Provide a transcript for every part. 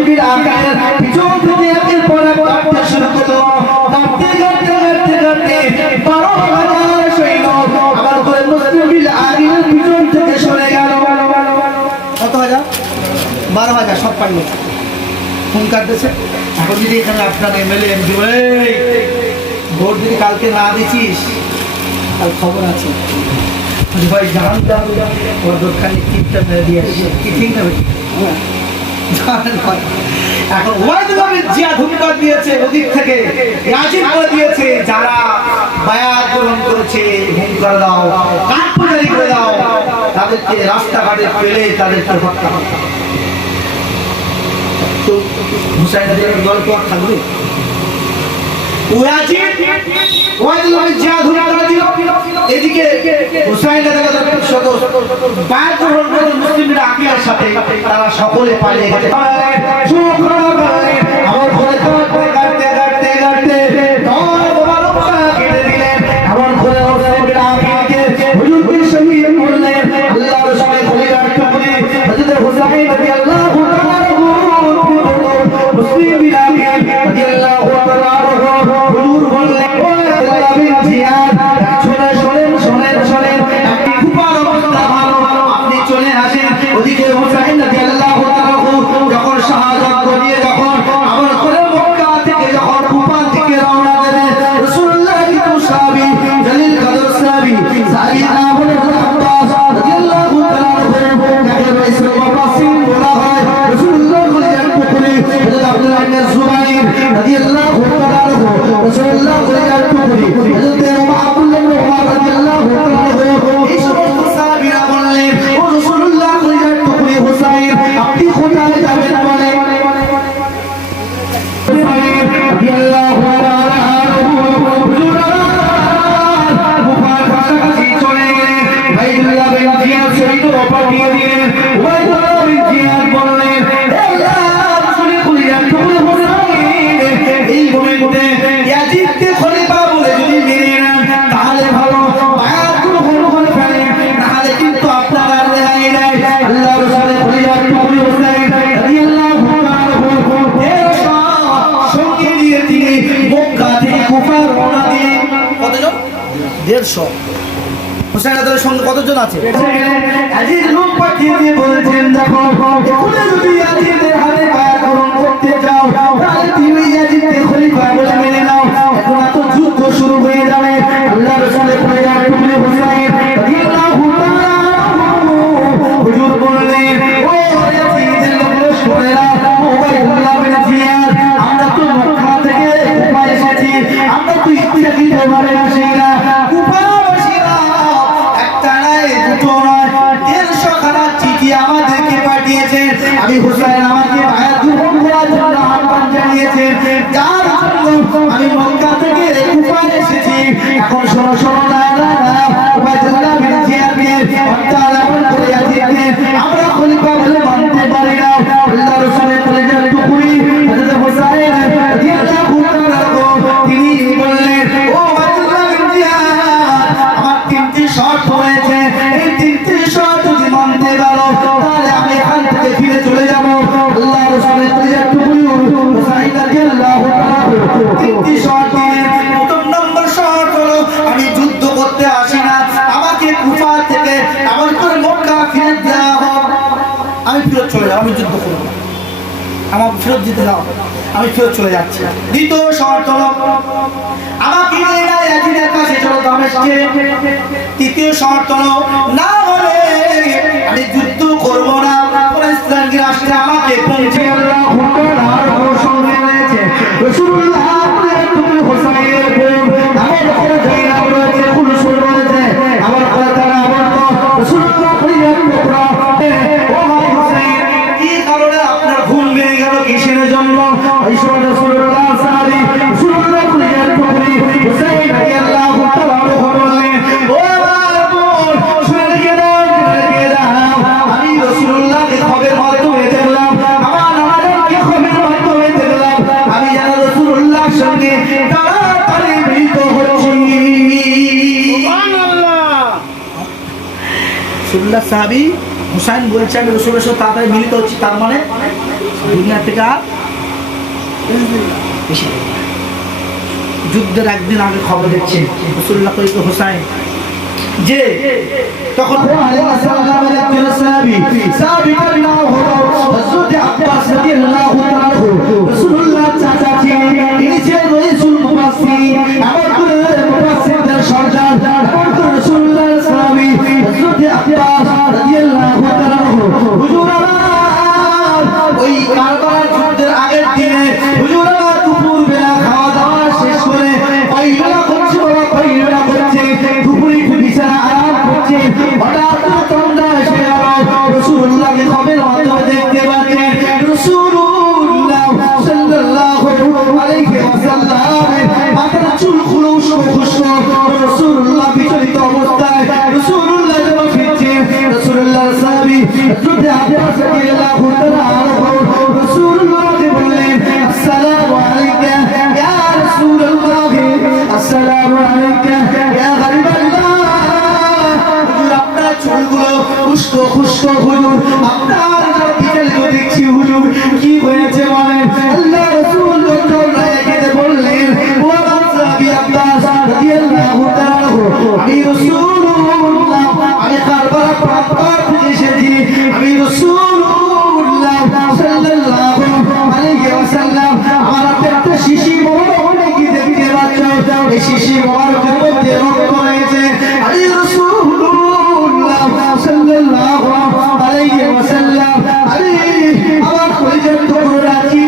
মুসলিমের আকার পিছন থেকে একের পর এক কাটতে শুরু করলো। কাটতে কাটতে কাটতে কাটতে 12,000 সৈন্য আমার ঘরে মুসলিমের আকার পিছন থেকে সরে গেল। কত হাজার? 12,000 সব পারলো। ফোন কাটতেছে। এখন যদি এখানে আপনার এমএলএ এমপি ভোট যদি কালকে না দিচ্ছিস তার খবর আছে ভাই জানতাম ওর দোকানে টিপটা মেরে দিয়ে আসছে কি ঠিক না এখন ওয়াইদুল্লাহ জিয়া ধুমকার দিয়েছে ওদিক থেকে রাজীব করে দিয়েছে যারা বায়াত গ্রহণ করেছে হুঙ্কার দাও কাঠপুজারি করে দাও তাদেরকে রাস্তাঘাটে ফেলে তাদেরকে হত্যা করতে হবে। তো হুসাইনের গল্প আর থাকবে এদিকে মুসলিমরা আকিয়ার সাথে তারা সকলে পালিয়ে গেছে। আমার ঘরে কাটতে কাটতে কাটতে কেটে দিলেন। আমার ঘরে হুজুরকে শহীদ করলেন। আল্লাহর রাসূলের খলিফার টুকরি হযরত হুসাইন রাদিয়াল্লাহু তাআলা মুসলিমরা রাদিয়াল্লাহু তাআলা হুজুর বললেন ও আল্লাহ বিন জিয়াদ শোনেন আপনি কুফার অবস্থা ভালো আপনি চলে আসেন। ওদিকে হুসাইন রাদিয়াল্লাহু তাআলা যখন শাহাদাত করিয়ে যখন আমার ঘরে মক্কা থেকে যখন কুফার দিকে রওনা দেবে রাসূলুল্লাহ কিন্তু সাহাবী জলিল কদর সাহাবী সাইয়েদনা আবু আব্বাস রাদিয়াল্লাহু তাআলা যাকে রাসূল ওয়াসিম বলা হয় রাসূলুল্লাহ খলিফার টুকরি হযরত আব্দুল্লাহ ইবনে জুবাইর রাদিয়াল্লাহু তাআলা রাসূলুল্লাহ খলিফার টুকরি হযরত আব্দুল্লাহ ইবনে ওমর রাদিয়াল্লাহু তাআলা এই সমস্ত সাহাবীরা বললেন ও রাসূলুল্লাহ খলিফার টুকরি হুসাইন আপনি কোথায় যাবেন বলেন। হুসাইন রাদিয়াল্লাহু তাআলা মুফার কাছাকাছি চলে গেলেন। ওয়াইদুল্লাহ বিন জিয়াদ সৈন্য পাঠিয়ে দিলেন। ওয়াইদুল্লাহ বিন জিয়াদ বললেন আল্লাহ রাসূলের খলিফার টুকরি হুসাইন এই মোমেন্টে ইয়াজিদকে খলিফা বলে যদি মেনে নেন তাহলে ভালো বায়াত গ্রহণ করে ফেলেন নাহলে কিন্তু আপনার আর রেহাই নাই। আল্লাহ রাসূলের খলিফার টুকরি হুসাইন রাদিয়াল্লাহু তাআলা সঙ্গে নিয়ে তিনি মক্কা থেকে কুফা রওনা দিলেন। কতজন? 150। হুসাইনের সঙ্গে কতজন আছে? আজিজ লোক পাঠিয়ে দিয়ে বলছেন দেখো এখন যদি আজিজের হাতে বায়াত গ্রহণ করতে যাও তাহলে তুমি ইয়াজিদকে খলিফা বলে মেনে নাও। এখন তো যুদ্ধ শুরু হয়ে যাবে। আল্লাহ রাসূলের খলিফার টুকরি হুসাইন রাদিয়াল্লাহু তাআলা হুজুর বললেন ও ইয়াজিদের লোকেরা ও ওয়াইদুল্লাহ বিন জিয়াদ আমরা তো মক্কা থেকে কুফা এসেছি আমরা তো ইচ্ছাকৃতভাবে আসি না। কুফাবাসীরা একটা নয় দুটো নয় 150 খানা চিঠি আমাদেরকে পাঠিয়েছে। আমি হুসাইন আমাকে বায়াত গ্রহণ করার জন্য আহ্বান জানিয়েছে যার জন্য আমি মক্কা থেকে কুফা এসেছি। এখন শোনো শোনো না ওয়াইদুল্লাহ বিন জিয়াদকে হত্যা করে ইয়াজিদকে আমরা খলিফা বলে মানতে পারি না। আল্লাহ রাসূলের খলিফার টুকরি হযরত হুসাইন রাদিয়াল্লাহু তাআলা তিনি বললেন ও ওয়াইদুল্লাহ বিন জিয়াদ আমার 3টি শর্ত রয়েছে এই 3টি শর্ত যদি মানতে পারো তাহলে আমি এখান থেকে ফিরে চলে যাব। আল্লাহ রাসূলের খলিফার টুকরি হুসাইন রাদিয়াল্লাহু তাআলা 3টি শর্ত দিলেন। প্রথম নম্বর শর্ত হলো আমি যুদ্ধ করতে আসি না আমাকে কুফা থেকে আমার করে মক্কা ফিরে দেওয়া হোক আমি ফিরত চলে যাব আমি যুদ্ধ করব আমার ফেরত দিতে দাও আমি ফেরত চলে যাচ্ছি। দ্বিতীয় শর্ত হলো আমাকে নিয়ে না ইয়াজিদের কাছে চলো দামেস্কে। তৃতীয় শর্ত হলো না হলে আমি যুদ্ধ করব না ইসলামী রাষ্ট্রে আমাকে পৌঁছে আল্লাহু তাআলার সঙ্গে রয়েছে রাসূলুল্লাহ হুসাইনের বোন আমার ঘরে জায়গা রয়েছে কুলসুর রয়েছে আমার ঘরে তারা আমার রাসূলুল্লাহ ও ভাই হুসাইন কি কারণে আপনার ঘুম ভেঙে গেল কিসের জন্য? এই সময় রাসূলুল্লাহ সাহাবী রাসূলুল্লাহ হুসাইন রাদিয়াল্লাহু তাআলা বললেন ও আমার বোন শুনে দাও আমি রাসূলুল্লাহকে খবরের মাধ্যমে দেখলাম আমার নানাকে খবরের মাধ্যমে দেখলাম আমি যেন রাসূলুল্লাহর সঙ্গে তাড়াতাড়ি মিলিত হচ্ছি। সুবহানাল্লাহ। রাসূলুল্লাহ সাহাবী হুসাইন বলছে আমি রাসূলের সাথে তাড়াতাড়ি মিলিত হচ্ছি তার মানে দুনিয়া থেকে আর বেশি দেবে না। যুদ্ধের একদিন আগে খবর দেখছেন রাসূলুল্লাহ কইল হোসাইন যে তখন আলাইহিস সালামের একজন সাহাবীর নাম হলো হযরত আব্বাস রাদিয়াল্লাহু তাআলা রাসূলুল্লাহ চাচা ছিলেন। তিনি ছিলেন রাইসুল মুফাসসিরিন, আমার মুফাসসিরদের সর্দার, রাসূলুল্লাহর সাহাবী হযরত আব্বাস রাদিয়াল্লাহু তাআলা। হুজুর আমার ওই কারবালার যুদ্ধের আগের দিনে হুজুর আমার দুপুর বেলা খাওয়া দাওয়া শেষ করে পাইলা করছে, বাবা পাইলা করছে, দুপুরে বিছানা আরাম করছে, হঠাৎ তন্দ্রা এসে গেল। রাসূলুল্লাহকে খবরের মাধ্যমে দেখতে পাচ্ছেন রাসূলুল্লাহ সাল্লাল্লাহু আলাইহি ওয়াসাল্লাম মাথার চুলগুলো উস্কো খুস্কো, রাসূলুল্লাহ বিচলিত অবস্থায় রাসূলুল্লাহ যখন ফিরছেন রাসূলুল্লাহর সাহাবী হযরত আব্বাস রাদিয়াল্লাহু তাআলা রাসূলুল্লাহকে বললেন আসসালামু আলাইকা ইয়া রাসূলুল্লাহ, আসসালামু আলাইকা ইয়া হাবিবাল্লাহ। হুজুর আপনার চুলগুলো উস্কো খুস্কো, হুজুর আপনার বিচলিত দেখছি, হুজুর কি হয়েছে বলেন? আল্লাহ রাসূল বললেন ও আমার সাহাবী আব্বাস রাদিয়াল্লাহু তাআলা, আমি রাসূলুল্লাহ, আমি কারবালা প্রান্তর থেকে এসেছি, আমি রাসূলুল্লাহ সাল্লাল্লাহু আলাইহি ওয়াসাল্লাম। আমার হাতে একটা শিশি মোবারক কি দেখতে পাচ্ছ? এই শিশি মোবারকের মধ্যে রক্ত রয়েছে। আমি রাসূলুল্লাহ সাল্লাল্লাহু আলাইহি ওয়াসাল্লাম আমি আমার কলিজার টুকরো রাখি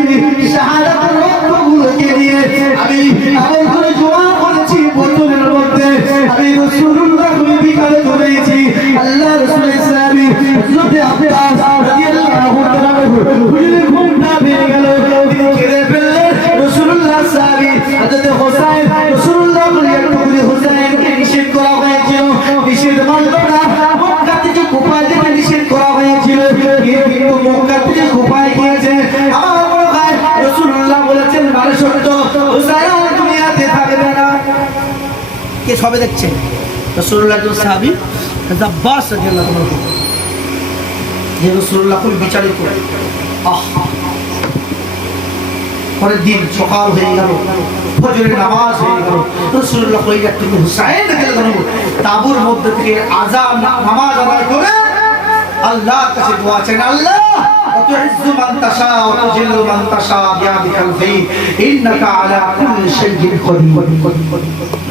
শাহাদাতের রক্তগুলোকে নিয়ে আমি এমন করে জোয়া করেছি বোতলের মধ্যে, আমি রাসূলুল্লাহ বিকালে ধরেছি। আল্লাহ রাসূলের সাহাবী হযরত আব্বাস রাদিয়াল্লাহু তাআলা হুজুরের ঘুমটা ভেঙে গেল, তিনি কেঁদে ফেললেন। রাসূলুল্লাহর সাহাবী হযরত হোসাইন, রাসূলুল্লাহ হোসাইনকে নিষেধ করা হয়েছিল, নিষেধ মানল না। মক্কা থেকে কোপায় থেকে নিষেধ করা হয়েছিল, কিন্তু মক্কা থেকে কোপায় গিয়েছে। আমার বড় ভাই রাসূলুল্লাহ বলেছেন মানে সত্য, হোসাইন দুনিয়াতে থাকবে না। কে সবে দেখছে রাসূলুল্লাহর একজন সাহাবী হযরত আব্বাস রাদিয়াল্লাহু তাআলা যে রাসূলুল্লাহ খুব বিচারিত। পরের দিন সকাল হয়ে গেল, ফজরের নামাজ হয়ে গেল, রাসূলুল্লাহ কইলেন একটু হুসাইন রাদিয়াল্লাহু তাবুর মধ্যে থেকে আযান নামাজ আদায় করে আল্লাহর কাছে দোয়া চান, আল্লাহ তুইজ্জু মান তাশা ওয়া তুযিল্লু মান তাশা বিয়াদিকাল খায়র ইন্নাকা আলা কুল্লি শাইইন কাদির।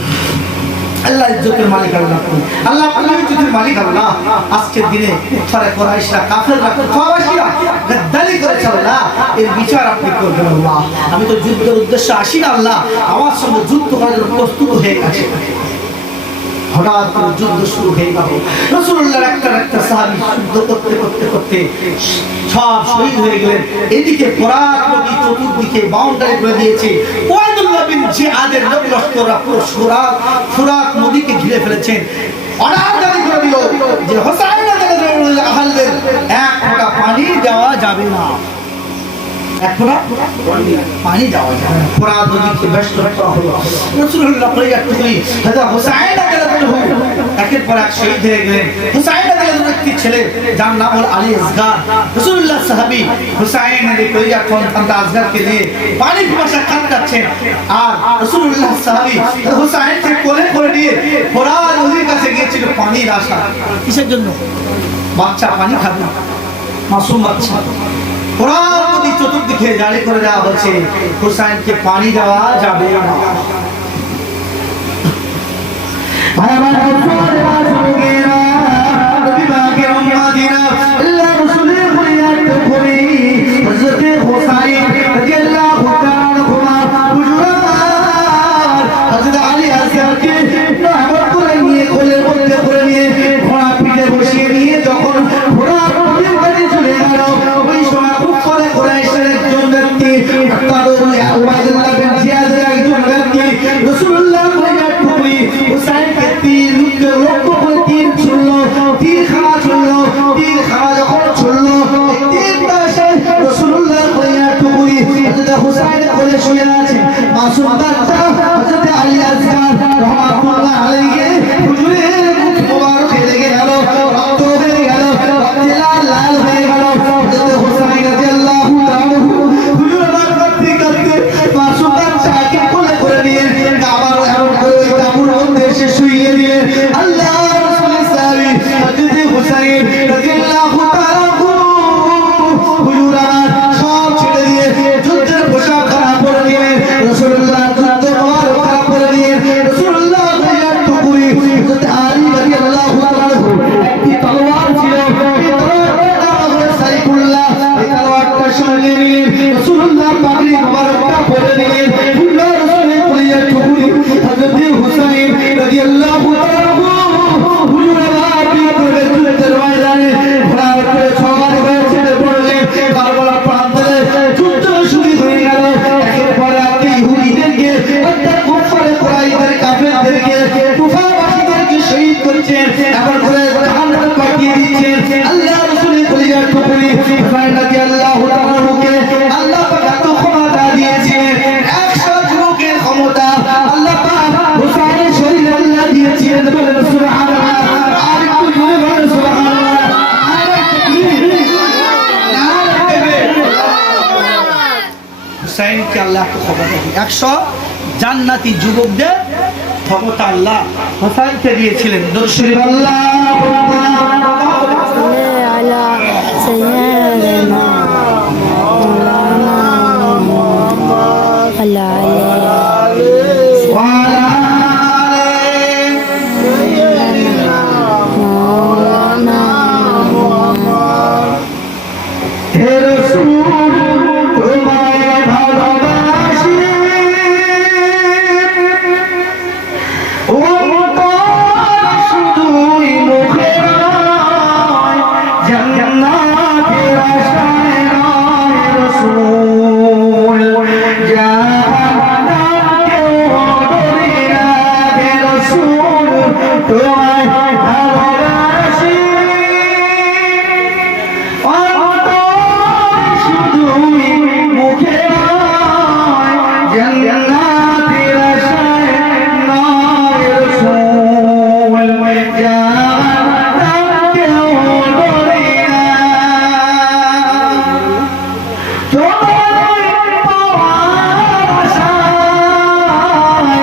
আল্লাহ ইজ্জতের মালিক আল্লাহ, আল্লাহ আপনার ইজ্জতের মালিক আল্লাহ। আজকের দিনে কুফারে কুরাইশরা কাফেররা কুফাররা গাদ্দারি করেছে আল্লাহ, এর বিচার আপনি করবেন আল্লাহ। আমি তো যুদ্ধের উদ্দেশ্যে আসি না আল্লাহ, আমার সঙ্গে যুদ্ধ করার জন্য প্রস্তুত হয়ে গেছে। হঠাৎ করে যুদ্ধ শুরু হয়ে গেল। রাসূলুল্লাহর একটা সাহাবী যুদ্ধ করতে করতে করতে সব শহীদ হয়ে গেলেন। এদিকে ফোরাত নদী চতুর্দিকে বাউন্ডারি করে দিয়েছে। ওয়াইদুল্লাহ বিন জিয়াদের লস্কররা পুরো ফোরাত নদীকে ঘিরে ফেলেছেন। অর্ডার জারি করে দিল যে হোসাইন রাদিয়াল্লাহু আহলদের এক ফোঁটা পানি দেওয়া যাবে না, এক ফোঁটা পানি দেওয়া যাবে না। ফোরাত নদীকে ব্যস্ত করা হলো। রাসূলুল্লাহ কইলেন হযরত হোসাইন রাদিয়াল্লাহু একের পর এক শহীদ হয়ে গেলেন। হোসাইন রাদিয়াল্লাহু একটি ছেলে যার নাম হল আলী আসগার। রাসূলুল্লাহ সাহাবী হোসাইনের কলিজার সন্তান আসগারকে নিয়ে পানি পিপাসা কাটাচ্ছেন, আর রাসূলুল্লাহ সাহাবী হোসাইনকে কোলে করে নিয়ে ফোরাত নদীর কাছে গিয়েছিল পানির আশা। কিসের জন্য? বাচ্চা পানি খাবে, মাসুম বাচ্চা। ফোরাত নদী চতুর্দিকে জারি করে দেওয়া হচ্ছে, হোসাইনকে পানি দেওয়া যাবে না। লাল হয়ে গেল। দিলেন রাসূলুল্লাহ পাগড়ি মোবারকটা পরে দিলেন আল্লাহ রাসূলের কলিজার টুকরি হযরত হুসাইন রাদিয়াল্লাহু তাআলা হুজুরের আপনি করে যুদ্ধের ময়দানে ঘোড়ার উপরে সওয়ার হয়ে ছেড়ে পড়লেন কারবালার প্রান্তে যুদ্ধ শুরু হয়ে গেল একের পর এক ইহুদিদেরকে অর্থাৎ কুফারে কুরাইশদের কাফেরদেরকে কুফাবাসীদেরকে শহীদ করছেন এমন করে জাহান্নামে পাঠিয়ে দিচ্ছেন আল্লাহ রাসূলের কলিজার টুকরি হুসাইন রাদিয়াল্লাহু তাআলাকে আল্লাহ পাক এত ক্ষমতা দিয়েছেন 100 যুবকের ক্ষমতা আল্লাহ পাক হুসাইনের শরীরে আল্লাহ দিয়েছেন বলেন সুবহানাল্লাহ আর একটু জোরে বলেন সুবহানাল্লাহ হুসাইনকে আল্লাহ ক্ষমতা দিয়ে 100 জান্নাতি যুবকদের ক্ষমতা আল্লাহ হুসাইনকে দিয়েছিলেন দরুদ শরীফ আল্লাহু على سيدنا مولانا محمد مولانا হে রাসূল তোমায় ভালোবাসি ও তোমার শুধুই মুখে নয় জান্নাতের আশায় নয় রাসূল জান্নাতেও ডরি না হে রাসূল তোমায় ভালোবাসি শুধুই মুখে নয় জান্নাতের আশায় নয় রাসূল জান্নাতেও ডরি না তোমায় পাওয়ার আশায়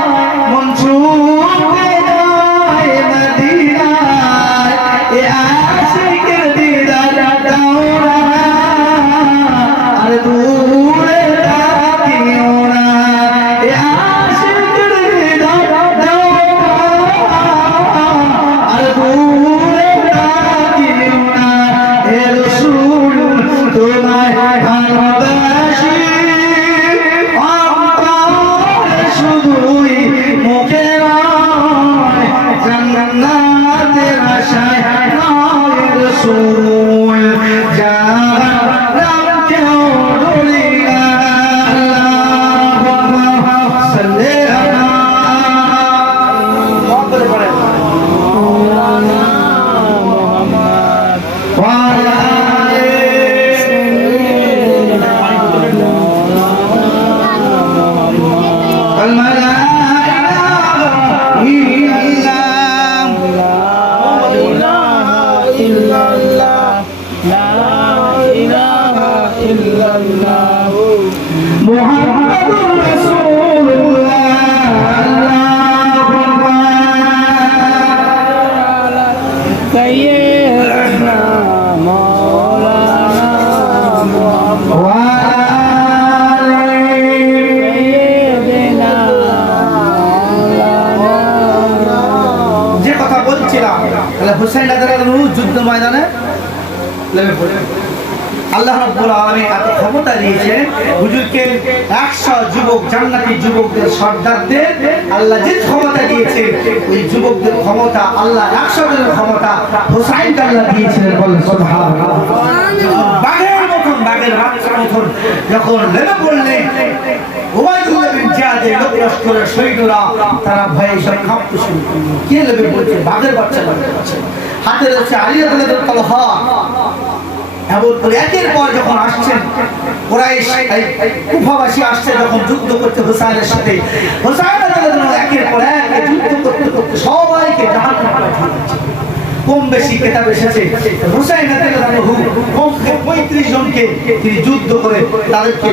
মন ছুটে যায় মদিনায় এ আশিকের দিদার দাও না আর দূরে থাকিও না এ আশিকের দিদার দাও না আর দূরে থাকিও না হে রাসূল তোমায় ভালোবাসি অন্তরে শুধুই মুখে নয় জান্নাতের আশায় নয় রাসূল জান্নাতেও ডরি না আল্লাহুম্মা সাল্লি আলা مولانا محمد ওয়া আলা আলিহি لا إله إلا الله لا إله إلا الله محمد رسول الله اللهم سيدنا مولانا محمد وعلى سيدنا مولانا যে কথা বলছিলাম তাহলে হুসাইন রাদিয়াল্লাহু যুদ্ধ ময়দানে লেগে পড়ে আল্লাহ রাব্বুল আলামিন এত ক্ষমতা দিয়েছেন হুজুরকে 100 যুবক জান্নাতি যুবকদের সর্দারদের আল্লাহ যে ক্ষমতা দিয়েছে ওই যুবকদের ক্ষমতা আল্লাহ 100 জনের ক্ষমতা হুসাইনকে আল্লাহ দিয়েছেন বলেন সুবহানাল্লাহ বাঘের মতন বাঘের বাচ্চার মতন যখন লেগে পড়লেন উবাইদুল্লাহ বিন জিয়াদের লোক লস্করের সৈন্যরা তারা ভয়ে সব কাঁপতে শুরু করলো কে লেগে পড়ছে বাঘের বাচ্চা হাতে রয়েছে আলী রাদিয়াল্লাহু তাআলা এমন করে একের পর যখন আসছেন কুরাইশ কুফাবাসী আসছে যখন যুদ্ধ করতে হুসাইনের সাথে হুসাইন রাদিয়াল্লাহু একের পর এক যুদ্ধ করতে করতে সবাইকে জাহান্নামে পাঠিয়ে দিচ্ছে কম বেশি কিতাব এসেছে হুসাইন রাদিয়াল্লাহু কম 35 জনকে তিনি যুদ্ধ করে তাদেরকে